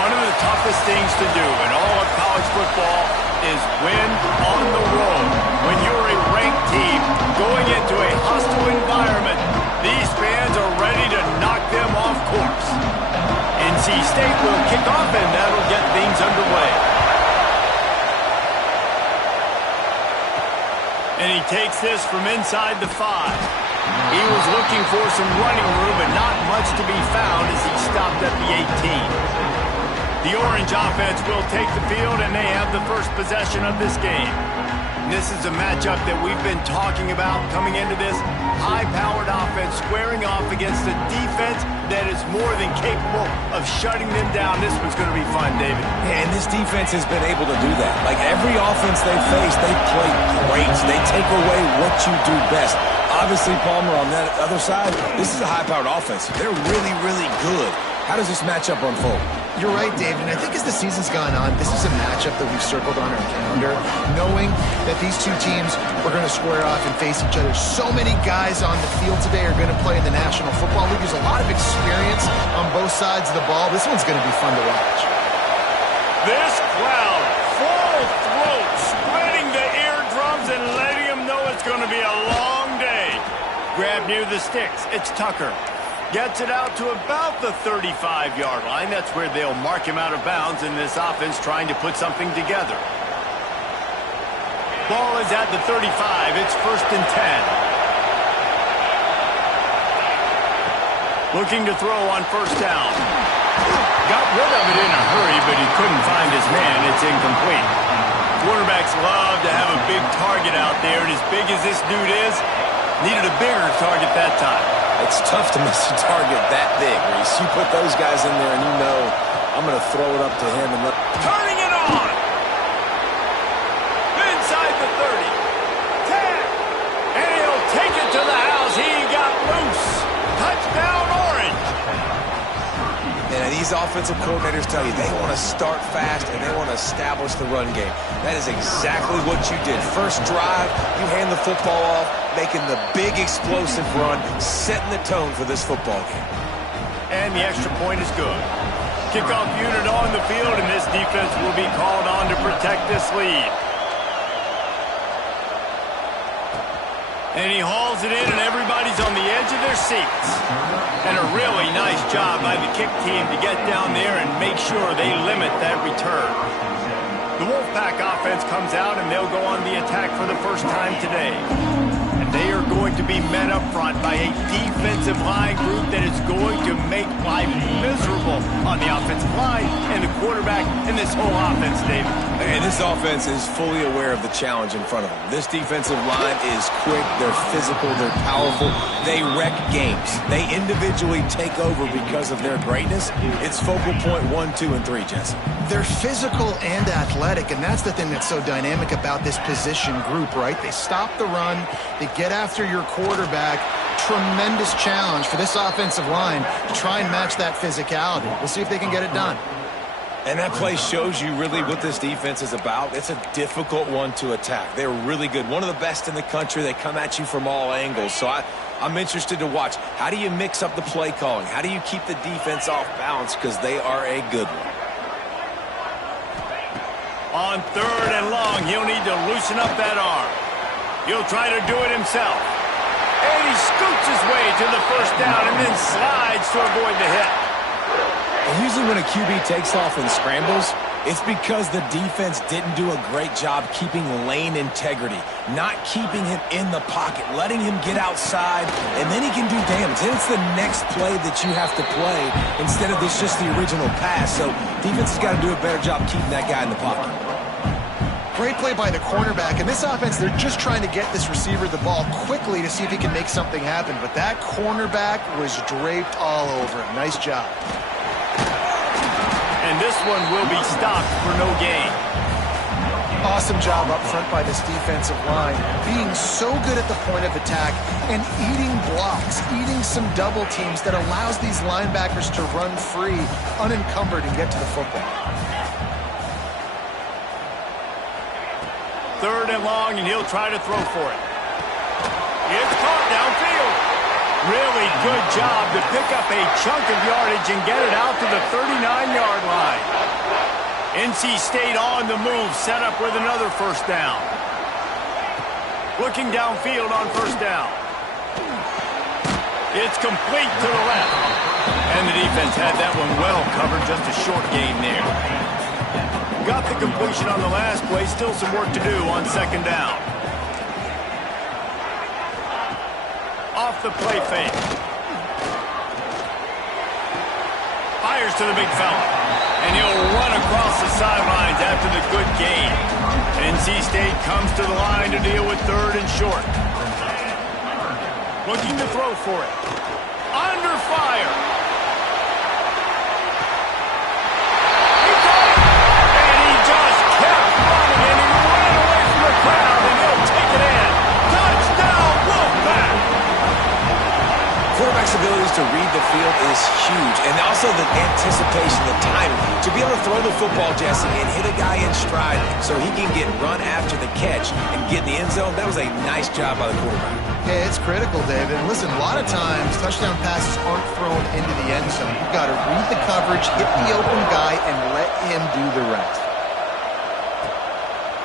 One of the toughest things to do in all of college football is win on the road. When you're a ranked team going into a hostile environment, these fans are ready to knock them off course. NC State will kick off, and that'll get things underway. And he takes this from inside the 5. He was looking for some running room, but not much to be found as he stopped at the 18. The Orange offense will take the field, and they have the first possession of this game. This is a matchup that we've been talking about coming into this. High-powered offense squaring off against a defense that is more than capable of shutting them down. This one's going to be fun, David. Yeah, and this defense has been able to do that. Like every offense they face, they play great. They take away what you do best. Obviously, Palmer, on that other side, this is a high-powered offense. They're really, really good. How does this matchup unfold? You're right, David, and I think as the season's gone on, this is a matchup that we've circled on our calendar, knowing that these two teams are going to square off and face each other. So many guys on the field today are going to play in the National Football League. There's a lot of experience on both sides of the ball. This one's going to be fun to watch. This crowd, full throat, spreading the eardrums and letting them know it's going to be a long day. Grab near the sticks. It's Tucker. Gets it out to about the 35-yard line. That's where they'll mark him out of bounds in this offense trying to put something together. Ball is at the 35. It's 1st and 10. Looking to throw on 1st down. Got rid of it in a hurry, but he couldn't find his man. It's incomplete. Quarterbacks love to have a big target out there, and as big as this dude is, needed a bigger target that time. It's tough to miss a target that big, Reese. You put those guys in there and you know I'm going to throw it up to him and let... Turning it on! Inside the 30. 10. And he'll take it to the house. He got loose. Touchdown, Orange. And these offensive coordinators tell you they want to start fast and they want to establish the run game. That is exactly what you did. First drive, you hand the football off, making the big explosive run, setting the tone for this football game. And the extra point is good. Kickoff unit on the field, and this defense will be called on to protect this lead. And he hauls it in, and everybody's on the edge of their seats. And a really nice job by the kick team to get down there and make sure they limit that return. The Wolfpack offense comes out, and they'll go on the attack for the first time today. And they are going to be met up front by a defensive line group that is going to make life miserable on the offensive line and the quarterback in this whole offense, David. And this offense is fully aware of the challenge in front of them. This defensive line is quick, they're physical, they're powerful, they wreck games. They individually take over because of their greatness. It's focal point 1, 2, and 3, Jesse. They're physical and athletic, and that's the thing that's so dynamic about this position group, right? They stop the run, they get after your quarterback. Tremendous challenge for this offensive line to try and match that physicality. We'll see if they can get it done. And that play shows you really what this defense is about. It's a difficult one to attack. They're really good. One of the best in the country. They come at you from all angles. So I'm interested to watch. How do you mix up the play calling? How do you keep the defense off balance? Because they are a good one. On 3rd and long, he'll need to loosen up that arm. He'll try to do it himself. And he scoots his way to the 1st down and then slides to avoid the hit. And usually when a QB takes off and scrambles, it's because the defense didn't do a great job keeping lane integrity, not keeping him in the pocket, letting him get outside, and then he can do damage. Then it's the next play that you have to play instead of this just the original pass. So defense has got to do a better job keeping that guy in the pocket. Great play by the cornerback. In this offense, they're just trying to get this receiver the ball quickly to see if he can make something happen. But that cornerback was draped all over him. Nice job. And this one will be stopped for no gain. Awesome job up front by this defensive line, being so good at the point of attack and eating blocks, eating some double teams that allows these linebackers to run free, unencumbered, and get to the football. 3rd and long, and he'll try to throw for it. It's caught downfield. Really good job to pick up a chunk of yardage and get it out to the 39-yard line. NC State on the move, set up with another first down. Looking downfield on first down. It's complete to the left. And the defense had that one well covered, just a short gain there. Got the completion on the last play, still some work to do on second down. Off the play fake. Fires to the big fella. And he'll run across the sidelines after the good gain. NC State comes to the line to deal with third and short. Looking to throw for it. Under fire. He got it. And he just kept running, and he ran away from the crowd, and he'll take it in. Touchdown, Wolfpack. Quarterback's abilities to read the field is huge, and also the anticipation, the timing. To be able to throw the football, Jesse, and hit a guy in stride so he can get run after the catch and get in the end zone, that was a nice job by the quarterback. Yeah, it's critical, David. And listen, a lot of times touchdown passes aren't thrown into the end zone. You've got to read the coverage, hit the open guy, and let him do the rest.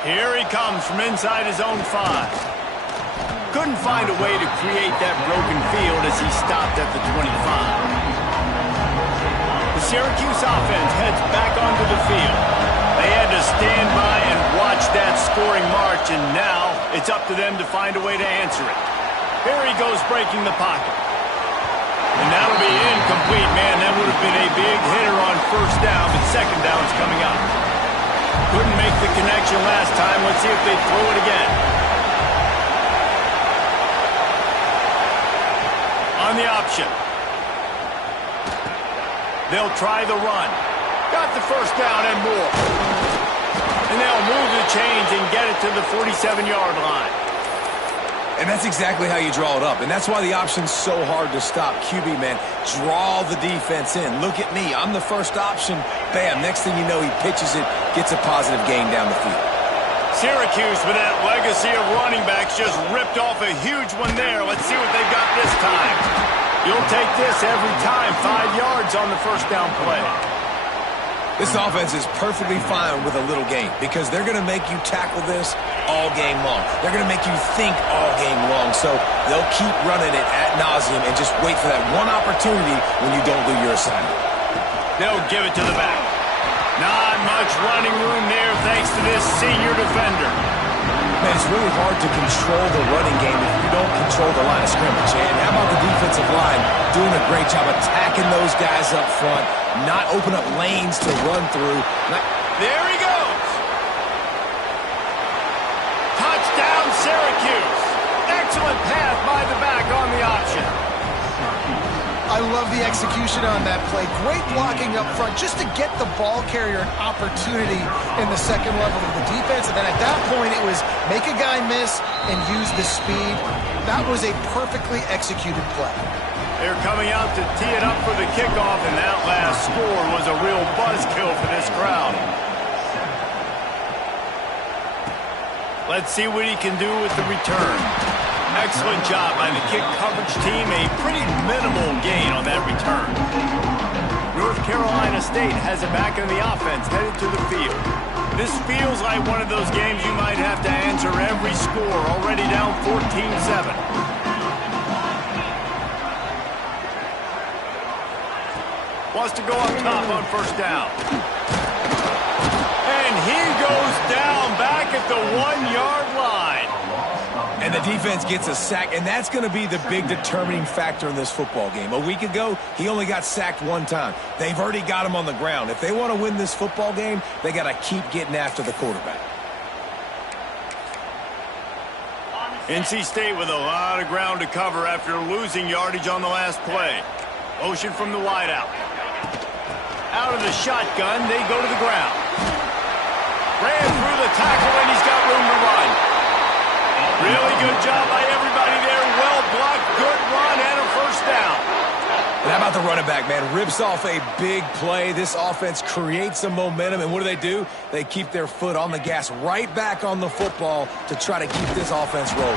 Here he comes from inside his own 5. Couldn't find a way to create that broken field as he stopped at the 25. The Syracuse offense heads back onto the field. They had to stand by and watch that scoring march, and now it's up to them to find a way to answer it. Here he goes breaking the pocket. And that'll be incomplete, man. That would have been a big hitter on first down, but second down's coming up. Couldn't make the connection last time. Let's see if they throw it again. On the option. They'll try the run. Got the first down and more. And they'll move the chains and get it to the 47-yard line. And that's exactly how you draw it up. And that's why the option's so hard to stop. QB, man, draw the defense in. Look at me. I'm the first option. Bam. Next thing you know, he pitches it, gets a positive gain down the field. Syracuse, with that legacy of running backs, just ripped off a huge one there. Let's see what they've got this time. You'll take this every time. 5 yards on the first down play. This offense is perfectly fine with a little game because they're going to make you tackle this all game long. They're going to make you think all game long. So they'll keep running it ad nauseum and just wait for that one opportunity when you don't do your assignment. They'll give it to the back. Not much running room there thanks to this senior defender. Man, it's really hard to control the running game if you don't control the line of scrimmage. And how about the defensive line doing a great job attacking those guys up front, not open up lanes to run through. There he goes. Touchdown, Syracuse. Excellent pass by the back on the option. I love the execution on that play. Great blocking up front just to get the ball carrier an opportunity in the second level of the defense. And then at that point, it was make a guy miss and use the speed. That was a perfectly executed play. They're coming out to tee it up for the kickoff, and that last score was a real buzzkill for this crowd. Let's see what he can do with the return. Excellent job by the kick coverage team. A pretty minimal gain on that return. North Carolina State has it back in the offense, headed to the field. This feels like one of those games you might have to answer every score, already down 14-7. Wants to go up top on first down. And he goes down back at the 1-yard line. And the defense gets a sack, and that's going to be the big determining factor in this football game. A week ago, he only got sacked one time. They've already got him on the ground. If they want to win this football game, they got to keep getting after the quarterback. NC State with a lot of ground to cover after losing yardage on the last play. Motion from the wideout. Out of the shotgun, they go to the ground. Ran through the tackle, and he's got room to run. Really good job by everybody there. Well blocked, good run, and a first down. And how about the running back, man? Rips off a big play. This offense creates some momentum, and what do? They keep their foot on the gas right back on the football to try to keep this offense rolling.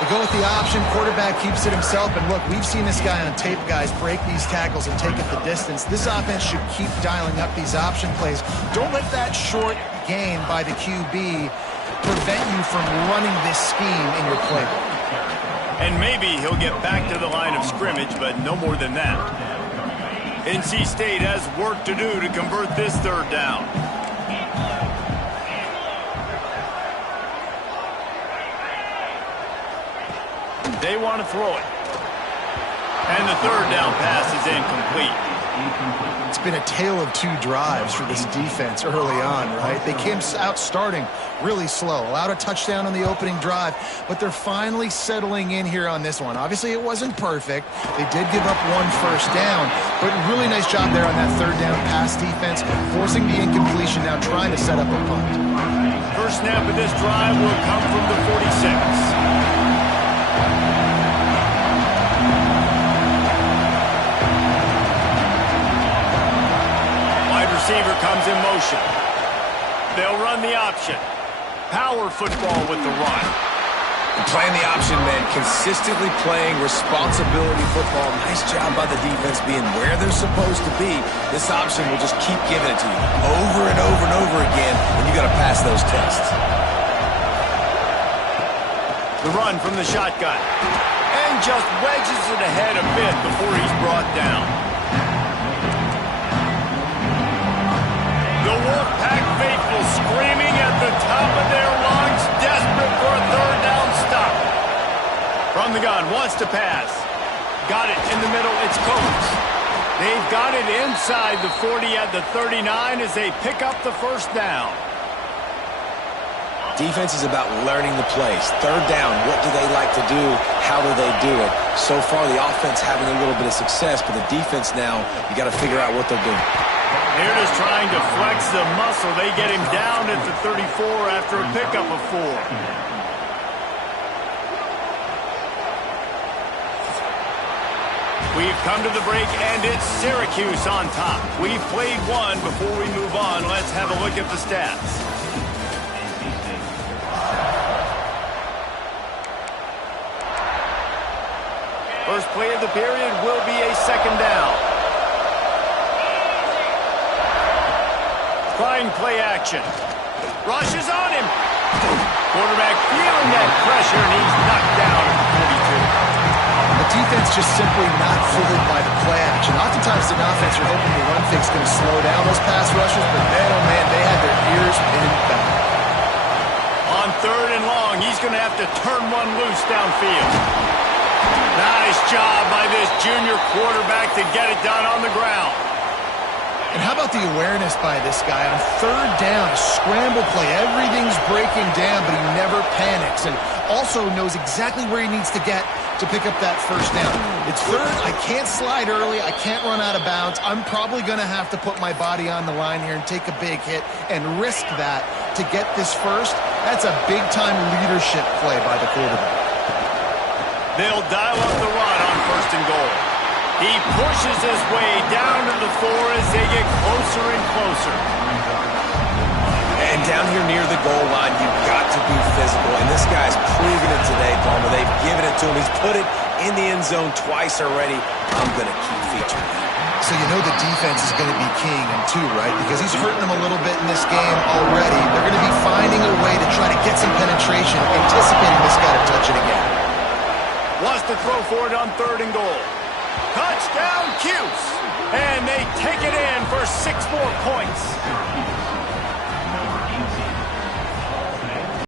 They go with the option. Quarterback keeps it himself. And look, we've seen this guy on tape, guys, break these tackles and take it the distance. This offense should keep dialing up these option plays. Don't let that short gain by the QB prevent you from running this scheme in your playbook. And maybe he'll get back to the line of scrimmage, but no more than that. NC State has work to do to convert this third down. They want to throw it. And the third down pass is incomplete. It's been a tale of two drives for this defense early on, right? They came out starting really slow, allowed a touchdown on the opening drive, but they're finally settling in here on this one. Obviously, it wasn't perfect. They did give up one first down, but really nice job there on that third down pass defense, forcing the incompletion, now trying to set up a punt. First snap of this drive will come from the 46. Receiver comes in motion. They'll run the option. Power football with the run. Playing the option meant consistently playing responsibility football. Nice job by the defense being where they're supposed to be. This option will just keep giving it to you over and over and over again, and you got to pass those tests. The run from the shotgun. And just wedges it ahead a bit before he's brought down. The Wolfpack faithful screaming at the top of their lungs, desperate for a third down stop. From the gun, wants to pass. Got it in the middle, it's Coates. They've got it inside the 40 at the 39 as they pick up the first down. Defense is about learning the plays. Third down, what do they like to do? How do they do it? So far, the offense having a little bit of success, but the defense now, you got to figure out what they're doing. They're just trying to flex the muscle. They get him down at the 34 after a pickup of 4. We've come to the break, and it's Syracuse on top. We've played one. Before we move on, let's have a look at the stats. First play of the period will be a second down. Trying play action. Rushes on him. Quarterback feeling that pressure, and he's knocked down at the 42. The defense just simply not fooled by the play action. Oftentimes, an offense, you're hoping the run fake's going to slow down those pass rushers, but man, oh man, they had their ears pinned back. On third and long, he's going to have to turn one loose downfield. Nice job by this junior quarterback to get it done on the ground. And how about the awareness by this guy on third down, a scramble play. Everything's breaking down, but he never panics and also knows exactly where he needs to get to pick up that first down. It's third. I can't slide early. I can't run out of bounds. I'm probably going to have to put my body on the line here and take a big hit and risk that to get this first. That's a big-time leadership play by the quarterback. They'll dial up the run on first and goal. He pushes his way down to the 4 as they get closer and closer. And down here near the goal line, you've got to be physical. And this guy's proven it today, Palmer. They've given it to him. He's put it in the end zone twice already. I'm going to keep featuring him. So you know the defense is going to be keying him too, right? Because he's hurting them a little bit in this game already. They're going to be finding a way to try to get some penetration, anticipating this guy to touch it again. Wants to throw for it on third and goal. Touchdown, CUSE! And they take it in for 6 more points.